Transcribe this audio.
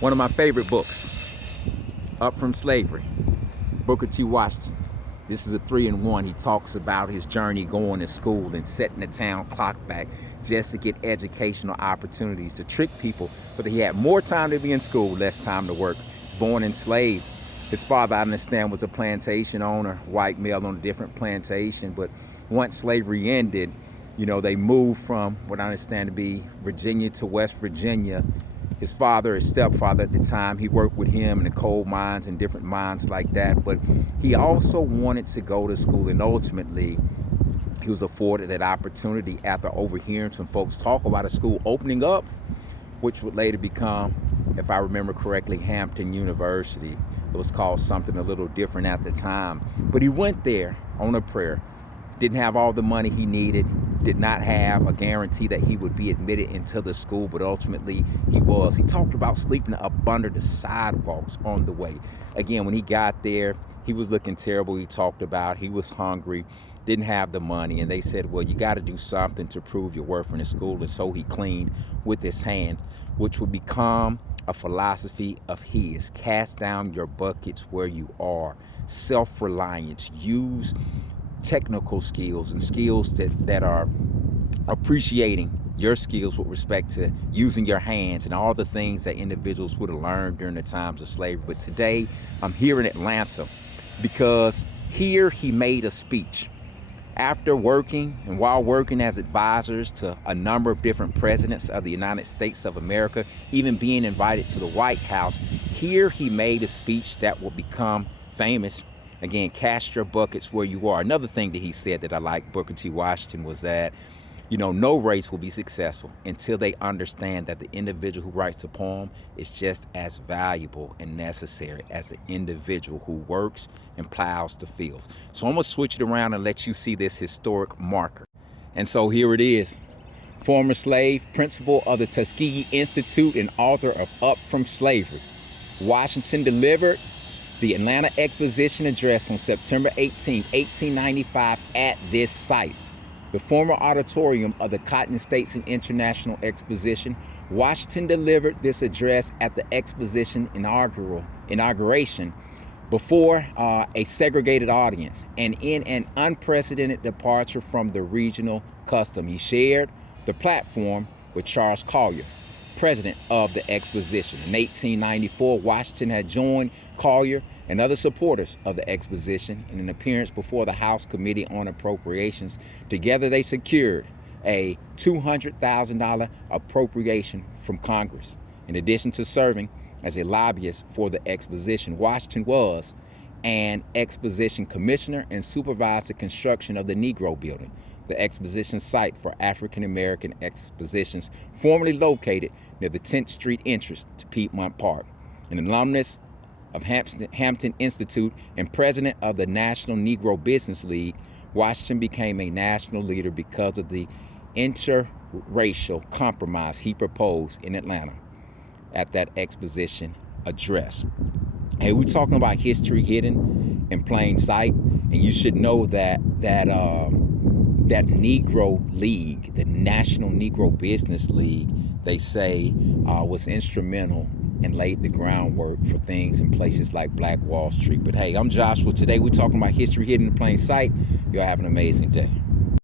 One of my favorite books, Up From Slavery, Booker T. Washington. This is a 3-in-1. He talks about his journey going to school and setting the town clock back just to get educational opportunities to trick people so that he had more time to be in school, less time to work. He's born enslaved. His father, I understand, was a plantation owner, white male on a different plantation. But once slavery ended, they moved from what I understand to be Virginia to West Virginia. His father, his stepfather at the time, he worked with him in the coal mines and different mines like that. But he also wanted to go to school, and ultimately he was afforded that opportunity after overhearing some folks talk about a school opening up, which would later become, if I remember correctly, Hampton University. It was called something a little different at the time. But he went there on a prayer. Didn't have all the money he needed, did not have a guarantee that he would be admitted into the school, but ultimately he was. He talked about sleeping up under the sidewalks on the way. Again, when he got there, he was looking terrible. He talked about he was hungry, didn't have the money, and they said, well, you got to do something to prove your worth in the school. And so he cleaned with his hand, which would become a philosophy of his. Cast down your buckets where you are. Self-reliance. Use technical skills and skills that are appreciating your skills with respect to using your hands and all the things that individuals would have learned during the times of slavery. But today I'm here in Atlanta because here he made a speech after working and while working as advisors to a number of different presidents of the United States of America, even being invited to the White House. Here he made a speech that will become famous. Again, cast your buckets where you are. Another thing that he said that I like, Booker T. Washington, was that, no race will be successful until they understand that the individual who writes the poem is just as valuable and necessary as the individual who works and plows the fields. So I'm going to switch it around and let you see this historic marker. And so here it is. Former slave, principal of the Tuskegee Institute, and author of Up From Slavery. Washington delivered the Atlanta Exposition Address on September 18, 1895 at this site, the former auditorium of the Cotton States and International Exposition. Washington delivered this address at the exposition inauguration before a segregated audience and in an unprecedented departure from the regional custom. He shared the platform with Charles Collier, president of the exposition. In 1894, Washington had joined Collier and other supporters of the exposition in an appearance before the House Committee on Appropriations. Together, they secured a $200,000 appropriation from Congress. In addition to serving as a lobbyist for the exposition, Washington was an exposition commissioner and supervised the construction of the Negro Building, the exposition site for African American expositions, formerly located near the 10th Street entrance to Piedmont Park. An alumnus of Hampton Institute and president of the National Negro Business League, Washington became a national leader because of the interracial compromise he proposed in Atlanta at that exposition address. Hey, we're talking about history hidden in plain sight, and you should know that Negro League, the National Negro Business League, they say was instrumental and laid the groundwork for things in places like Black Wall Street. But hey, I'm Joshua. Today we're talking about history hidden in plain sight. Y'all have an amazing day.